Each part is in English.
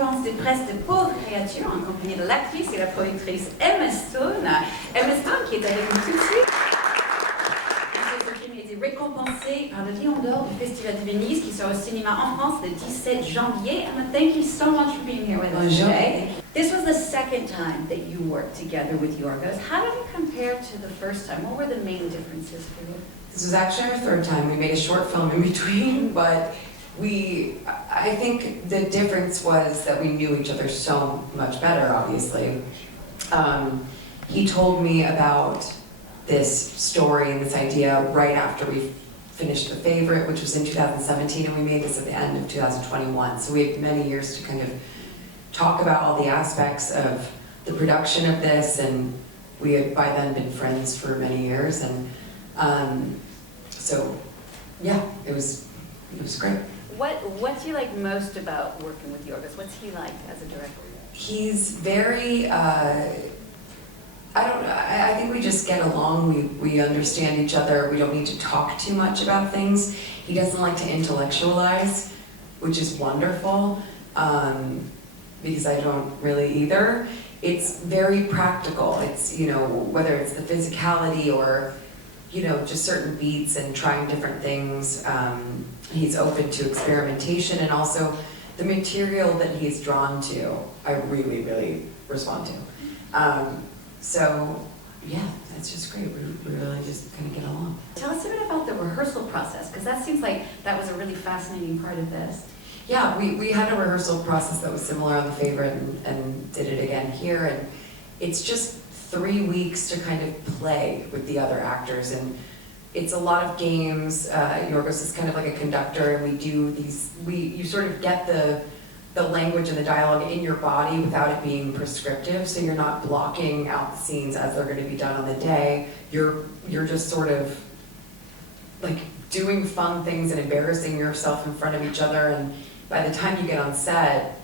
conférence de presse de Pauvres Créatures en compagnie de l'actrice et la productrice Emma Stone. Emma Stone qui est avec nous tout de suite. Ce film a été récompensé par le Lion d'Or du Festival de Venise qui sort au cinéma en France le 17 janvier. Emma, thank you so much for being here with us today. This was the second time that you worked together with Yorgos. How did it compare to the first time? What were the main differences for you? This was actually our third time. We made a short film in between, but I think the difference was that we knew each other so much better, obviously. He told me about this story and this idea right after we finished The Favorite, which was in 2017, and we made this at the end of 2021. So we had many years to kind of talk about all the aspects of the production of this, and we had by then been friends for many years, and so yeah, it was great. What do you like most about working with Yorgos? What's he like as a director? He's very, I think we just get along, we understand each other, we don't need to talk too much about things. He doesn't like to intellectualize, which is wonderful, because I don't really either. It's very practical. It's, you know, whether it's the physicality or, you know, just certain beats and trying different things. He's open to experimentation, and also the material that he's drawn to, I really, really respond to. So, yeah, that's just great. We really just kind of get along. Tell us a bit about the rehearsal process, because that seems like that was a really fascinating part of this. Yeah, we had a rehearsal process that was similar on The Favorite and did it again here, and it's just 3 weeks to kind of play with the other actors, and it's a lot of games. Yorgos is kind of like a conductor, and we do these, you sort of get the language and the dialogue in your body without it being prescriptive, so you're not blocking out the scenes as they're going to be done on the day. You're just sort of like doing fun things and embarrassing yourself in front of each other, and by the time you get on set,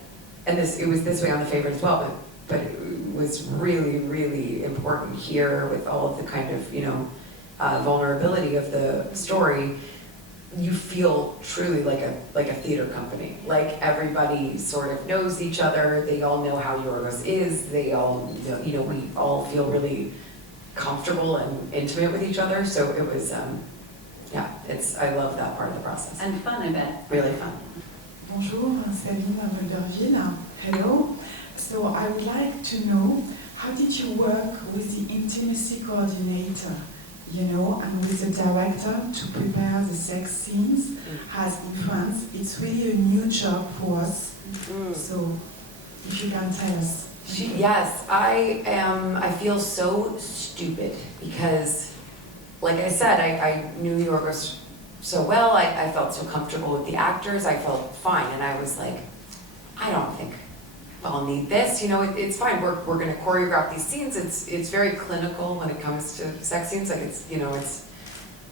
and it was this way on The Favorite as well, but it was really, really important here with all of the kind of, you know, vulnerability of the story. You feel truly like a theater company. Like everybody sort of knows each other. They all know how Yorgos is. They all, you know, we all feel really comfortable and intimate with each other. So it was, yeah, I love that part of the process. And fun, I bet. Really fun. Bonjour, Sabine Mulderville. Hello. So I would like to know, how did you work with the intimacy coordinator, you know, and with the director to prepare the sex scenes? As in France, it's really a new job for us. So if you can tell us. Yes, I feel so stupid because, like I said, I knew Yorgos so well, I felt so comfortable with the actors, I felt fine, and I was like, I don't think I'll need this, you know, it's fine, we're going to choreograph these scenes, it's very clinical when it comes to sex scenes, like it's, you know, it's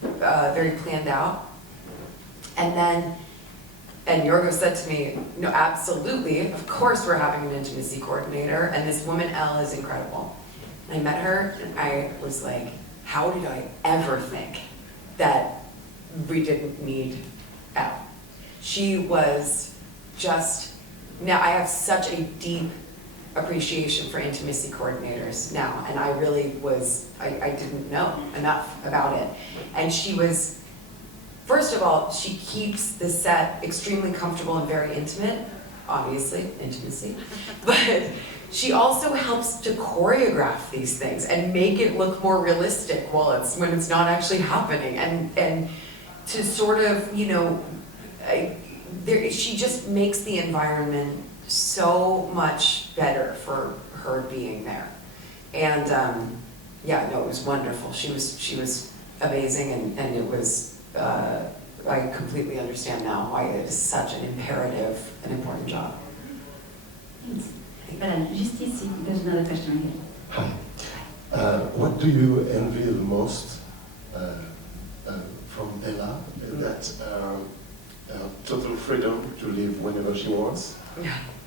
very planned out. And Yorgos said to me, no, absolutely, of course we're having an intimacy coordinator, and this woman, Elle, is incredible. And I met her, and I was like, how did I ever think that we didn't need Elle? She was just, now I have such a deep appreciation for intimacy coordinators now, and I really was, I didn't know enough about it. And she was, first of all, she keeps the set extremely comfortable and very intimate, obviously, intimacy, but she also helps to choreograph these things and make it look more realistic when it's not actually happening, and to sort of, you know, she just makes the environment so much better for her being there. And yeah, no, it was wonderful. She was amazing, and it was, I completely understand now why it is such an imperative and important job. Thanks. Voilà, juste ici, there's another question here. Hi. What do you envy the most from Bella? That total freedom to live whenever she wants,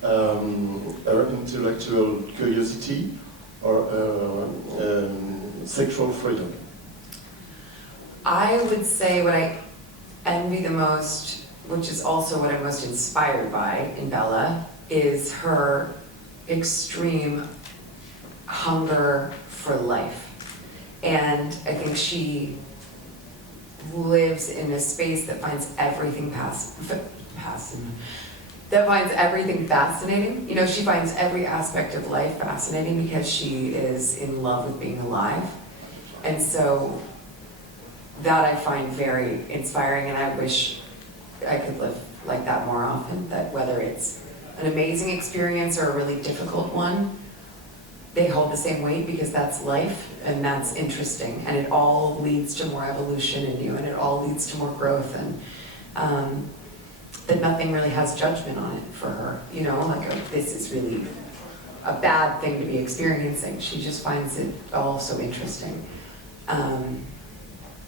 her intellectual curiosity, or sexual freedom? I would say what I envy the most, which is also what I'm most inspired by in Bella, is her extreme hunger for life. And I think she lives in a space that finds everything fascinating. You know, she finds every aspect of life fascinating because she is in love with being alive. And so that I find very inspiring, and I wish I could live like that more often, that whether it's an amazing experience or a really difficult one, they hold the same weight because that's life and that's interesting, and it all leads to more evolution in you, and it all leads to more growth, and that nothing really has judgment on it for her, you know, like this is really a bad thing to be experiencing. She just finds it all so interesting.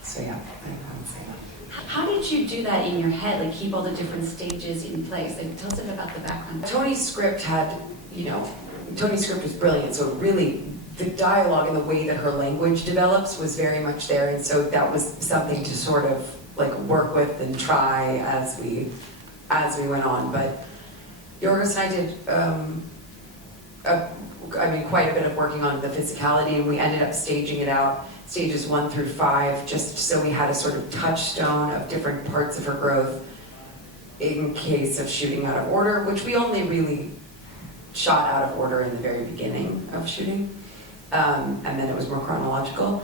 So yeah, I would say that. How did you do that in your head, like keep all the different stages in place? Like, tell us a bit about the background. Tony's script had, you know, Tony's script was brilliant, so really the dialogue and the way that her language develops was very much there, and so that was something to sort of like work with and try as we went on. But Yorgos and I did quite a bit of working on the physicality, and we ended up staging it out, stages 1 through 5, just so we had a sort of touchstone of different parts of her growth in case of shooting out of order, which we only really shot out of order in the very beginning of shooting, and then it was more chronological.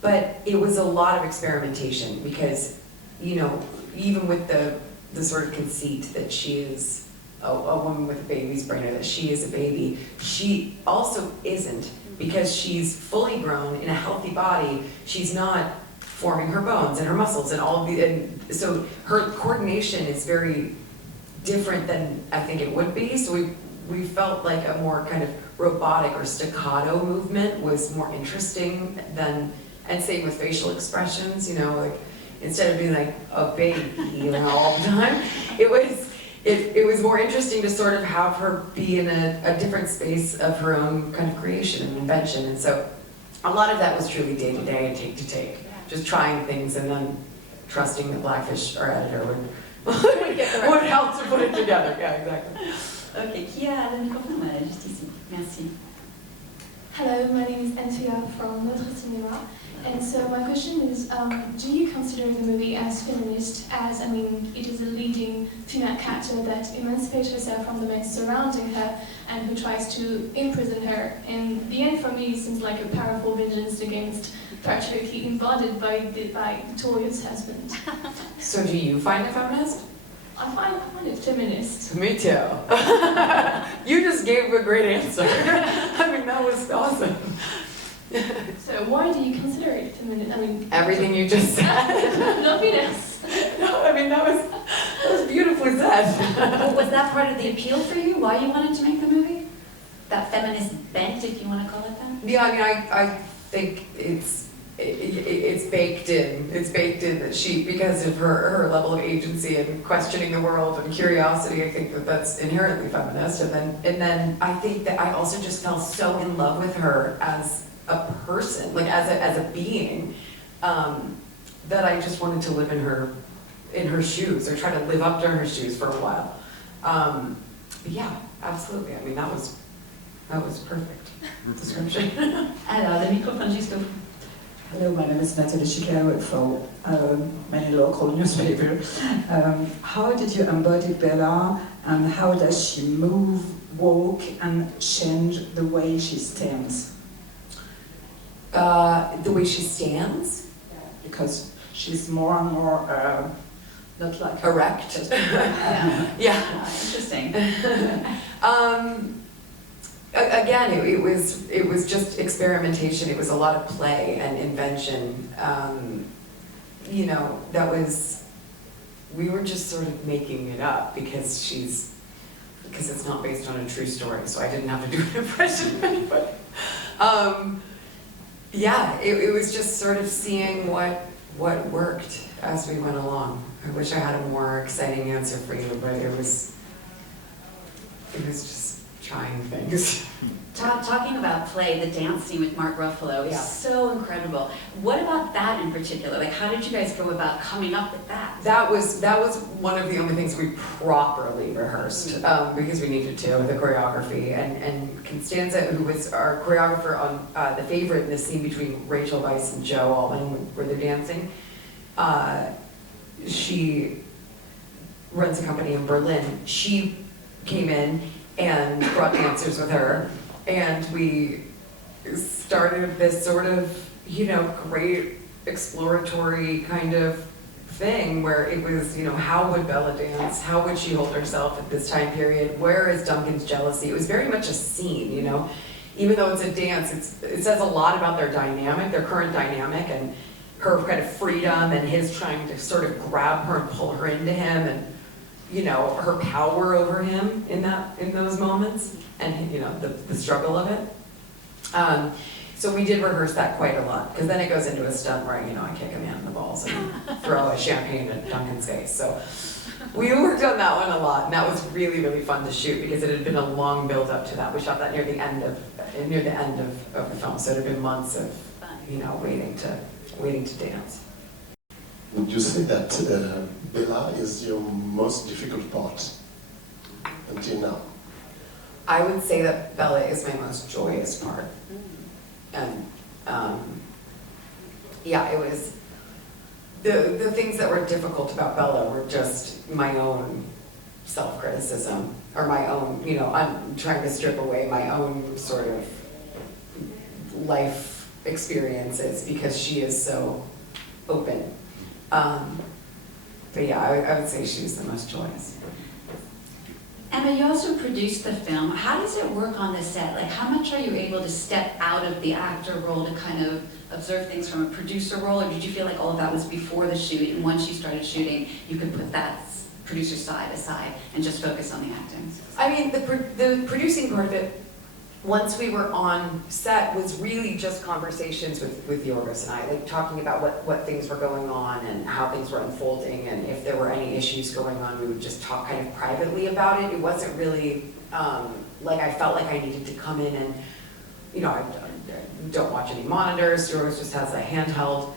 But it was a lot of experimentation because, you know, even with the sort of conceit that she is a woman with a baby's brain, or that she is a baby, she also isn't, because she's fully grown in a healthy body. She's not forming her bones and her muscles and all of the, and so her coordination is very different than I think it would be. So we felt like a more kind of robotic or staccato movement was more interesting than, and same with facial expressions, you know, like instead of being like a baby, you know, all the time, it was more interesting to sort of have her be in a different space of her own kind of creation and invention. And so a lot of that was truly day to day and take to take, just trying things and then trusting that Blackfish, our editor, would help to put it together. Yeah, exactly. Ok, qui a le microphone? Voilà, juste ici. Merci. Hello, my name is Antia from Notre Cinema. And so my question is, do you consider the movie as feminist, as, I mean, it is a leading female character that emancipates herself from the men surrounding her and who tries to imprison her. And the end for me seems like a powerful vengeance against patriarchy embodied by Victoria's husband. So do you find it feminist? I find it feminist. Me too. You just gave a great answer. I mean, that was awesome. So why do you consider it feminist? I mean, Everything you just said. Nothing else. No, I mean, that was beautifully said. Well, was that part of the appeal for you? Why you wanted to make the movie? That feminist bent, if you want to call it that? Yeah, I mean, I think it's baked in. It's baked in that she, because of her level of agency and questioning the world and curiosity, I think that that's inherently feminist. And then I think that I also just fell so in love with her as a person, like as a being, that I just wanted to live in her shoes, or try to live up to her shoes for a while. But yeah, absolutely. I mean, that was perfect description. Alors, le microphone juste au fond. Hello, my name is Natalie Chica. I work for many local newspaper. How did you embody Bella, and how does she move, walk, and change the way she stands? The way she stands? Because she's more and more not like Erect. Yeah. Yeah. Interesting. Again, it was just experimentation. It was a lot of play and invention. You know, we were just sort of making it up because it's not based on a true story, so I didn't have to do an impression of anybody. Yeah, it was just sort of seeing what worked as we went along. I wish I had a more exciting answer for you, but it was just trying things. Talking about play, the dance scene with Mark Ruffalo is Yeah. so incredible. What about that in particular? Like, how did you guys go about coming up with that? That was one of the only things we properly rehearsed because we needed to with the choreography. And Constanza, who was our choreographer on The Favorite, in the scene between Rachel Weisz and Joe Altman where they're dancing, she runs a company in Berlin. She came in and brought dancers with her, and we started this sort of, great exploratory kind of thing where it was, how would Bella dance? How would she hold herself at this time period? Where is Duncan's jealousy? It was very much a scene, Even though it's a dance, it says a lot about their dynamic, their current dynamic, and her kind of freedom and his trying to sort of grab her and pull her into him, and her power over him in those moments, and the struggle of it. So we did rehearse that quite a lot, because then it goes into a stunt where I kick a man in the balls and throw a champagne at Duncan's face. So we worked on that one a lot, and that was really, really fun to shoot because it had been a long build up to that. We shot that near the end of the film, so it had been months of waiting to dance. Would you say that Bella is your most difficult part until now? I would say that Bella is my most joyous part. And it was the things that were difficult about Bella were just my own self-criticism, or my own, I'm trying to strip away my own sort of life experiences because she is so open. But yeah, I would say she's the most joyous. Emma, you also produced the film. How does it work on the set? Like, how much are you able to step out of the actor role to kind of observe things from a producer role, or did you feel like all of that was before the shoot, and once you started shooting, you could put that producer side aside and just focus on the acting? I mean, the producing part of it, once we were on set, was really just conversations with Yorgos and I, like talking about what things were going on and how things were unfolding, and if there were any issues going on, we would just talk kind of privately about it. It wasn't really like I felt like I needed to come in and, I don't watch any monitors. Yorgos just has a handheld,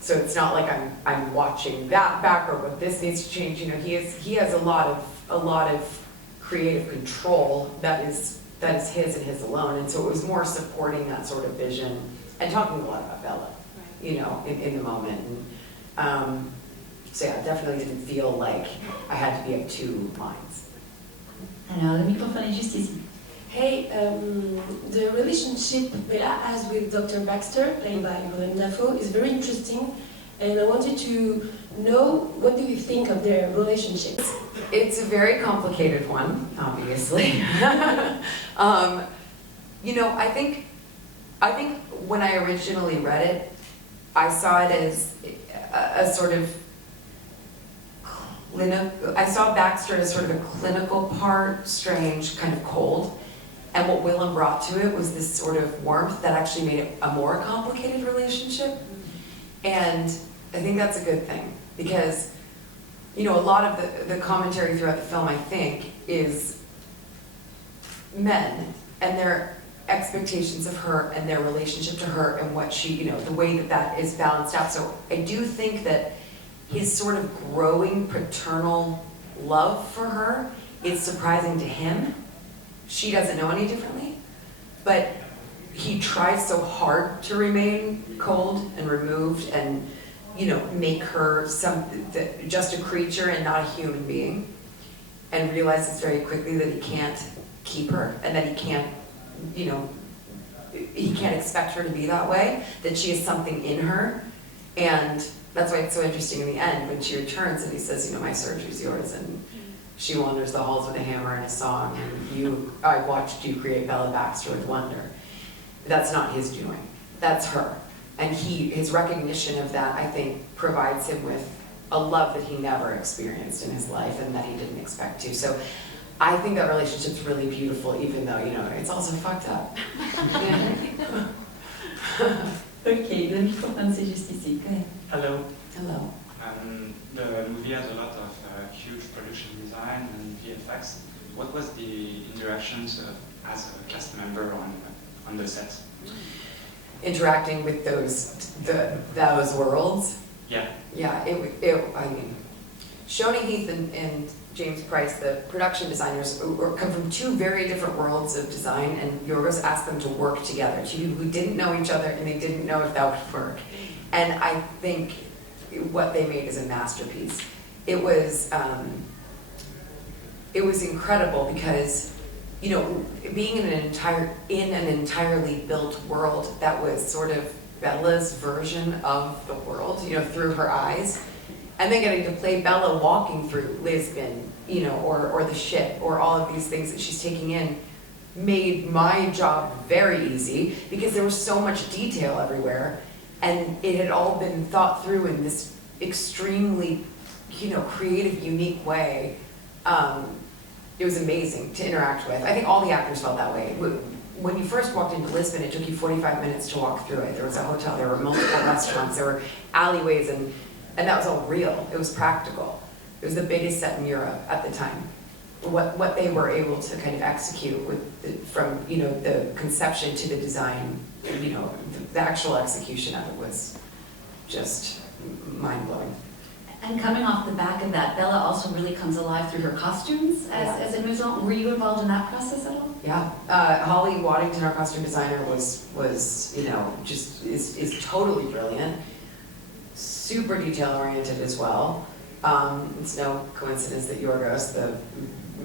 so it's not like I'm watching that back or what this needs to change. He has a lot of creative control that is his and his alone, and so it was more supporting that sort of vision and talking a lot about Bella, in the moment. And, so yeah, I definitely didn't feel like I had to be of two minds. Alors, le microphone est juste ici. Hey, the relationship Bella has with Dr. Baxter, played by Godwin Baxter, is very interesting, and I wanted to know, what do you think of their relationship? It's a very complicated one, obviously. I think when I originally read it, I saw it as a sort of I saw Baxter as sort of a clinical part, strange, kind of cold. And what Willem brought to it was this sort of warmth that actually made it a more complicated relationship. And I think that's a good thing, because a lot of the commentary throughout the film, I think, is men and their expectations of her and their relationship to her and what she, the way that is balanced out. So I do think that his sort of growing paternal love for her is surprising to him. She doesn't know any differently, but he tries so hard to remain cold and removed and, make her just a creature and not a human being, and realizes very quickly that he can't keep her and that he can't expect her to be that way, that she has something in her. And that's why it's so interesting in the end when she returns and he says, my surgery's yours, and she wanders the halls with a hammer and a song, and I watched you create Bella Baxter with wonder. That's not his doing, that's her. And his recognition of that, I think, provides him with a love that he never experienced in his life and that he didn't expect to. So I think that relationship's really beautiful, even though, it's also fucked up. Okay, le microphone c'est juste ici. Go ahead. Hello. Hello. The movie has a lot of huge production design and VFX. What was the interactions as a cast member on the set. Interacting with those worlds. Yeah. Yeah, I mean, Shoni Heath and James Price, the production designers, come from two very different worlds of design, and Yorgos asked them to work together. Two people who didn't know each other, and they didn't know if that would work. And I think what they made is a masterpiece. It was incredible because, you know, being in an entirely built world that was sort of Bella's version of the world, you know, through her eyes, and then getting to play Bella walking through Lisbon, you know, or the ship, or all of these things that she's taking in, made my job very easy because there was so much detail everywhere, and it had all been thought through in this extremely, you know, creative, unique way. It was amazing to interact with. I think all the actors felt that way. When you first walked into Lisbon, it took you 45 minutes to walk through it. There was a hotel, there were multiple restaurants, there were alleyways, and that was all real. It was practical. It was the biggest set in Europe at the time. What they were able to kind of execute from, you know, the conception to the design, you know, the actual execution of it was just mind-blowing. And coming off the back of that, Bella also really comes alive through her costumes as it moves on. Were you involved in that process at all? Yeah, Holly Waddington, our costume designer, was you know, just is totally brilliant, super detail-oriented as well. It's no coincidence that Yorgos, the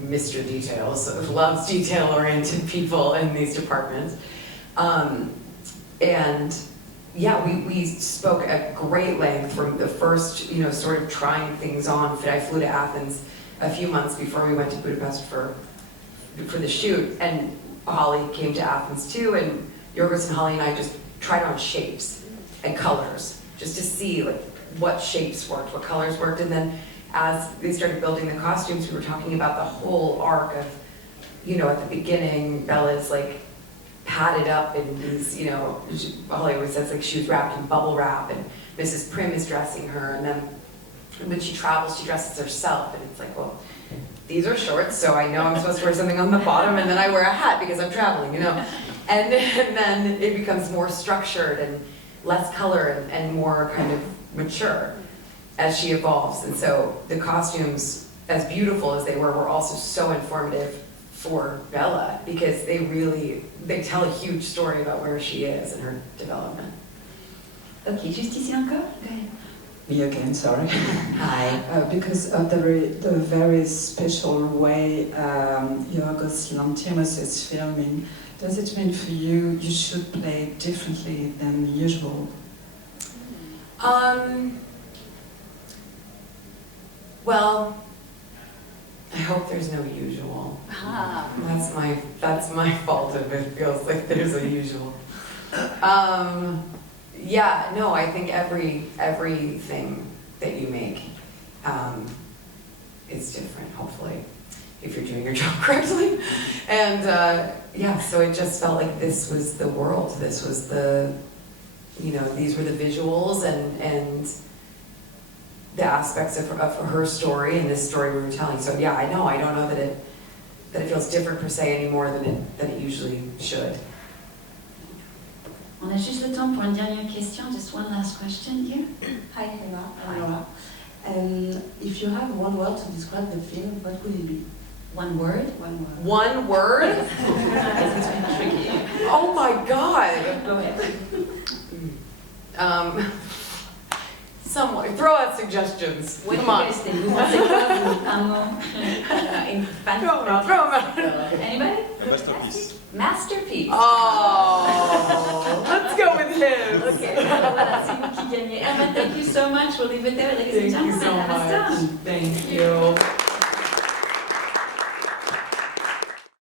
Mr. Details, loves detail-oriented people in these departments. And yeah, we spoke at great length from the first, you know, sort of trying things on. I flew to Athens a few months before we went to Budapest for the shoot, and Holly came to Athens too, and Yorgos and Holly and I just tried on shapes and colors, just to see like what shapes worked, what colors worked, and then as they started building the costumes, we were talking about the whole arc of, you know, at the beginning, Bella's like padded up in these, you know, Holly always says like she was wrapped in bubble wrap, and Mrs. Prim is dressing her, and then when she travels, she dresses herself, and it's like, well, these are shorts, so I know I'm supposed to wear something on the bottom, and then I wear a hat because I'm traveling, you know, and then it becomes more structured and less color and more kind of mature as she evolves. And so the costumes, as beautiful as they were also so informative for Bella because they tell a huge story about where she is and her development. Okay, juste ici encore? Go ahead. Me again, sorry. Hi. Because of the very special way Yorgos Lanthimos is filming, does it mean for you should play differently than usual? Well, I hope there's no usual. Ah. That's my fault if it feels like there's a usual. Yeah, no, I think everything that you make is different, hopefully, if you're doing your job correctly. And yeah, so it just felt like this was the world. This was the, you know, these were the visuals and the aspects of her story and this story we were telling. So yeah, I don't know that it feels different per se any more than it usually should. On a juste le temps pour une dernière question. Just one last question here. Hi, Emma. I'm Laura. If you have one word to describe the film, what would it be? One word? One word. One word? It's been tricky. Oh my God! Go ahead. Someone, throw out suggestions. What Come on. do you guys think? Vous pensez quoi, un mot? Throw them out. Anybody? A masterpiece. Masterpiece. Oh, let's go with him. Okay, voilà, c'est vous qui gagnez. Emma, thank you so much. We'll leave it there, ladies and Thank you gentlemen. so Emma much. Stone. Thank you.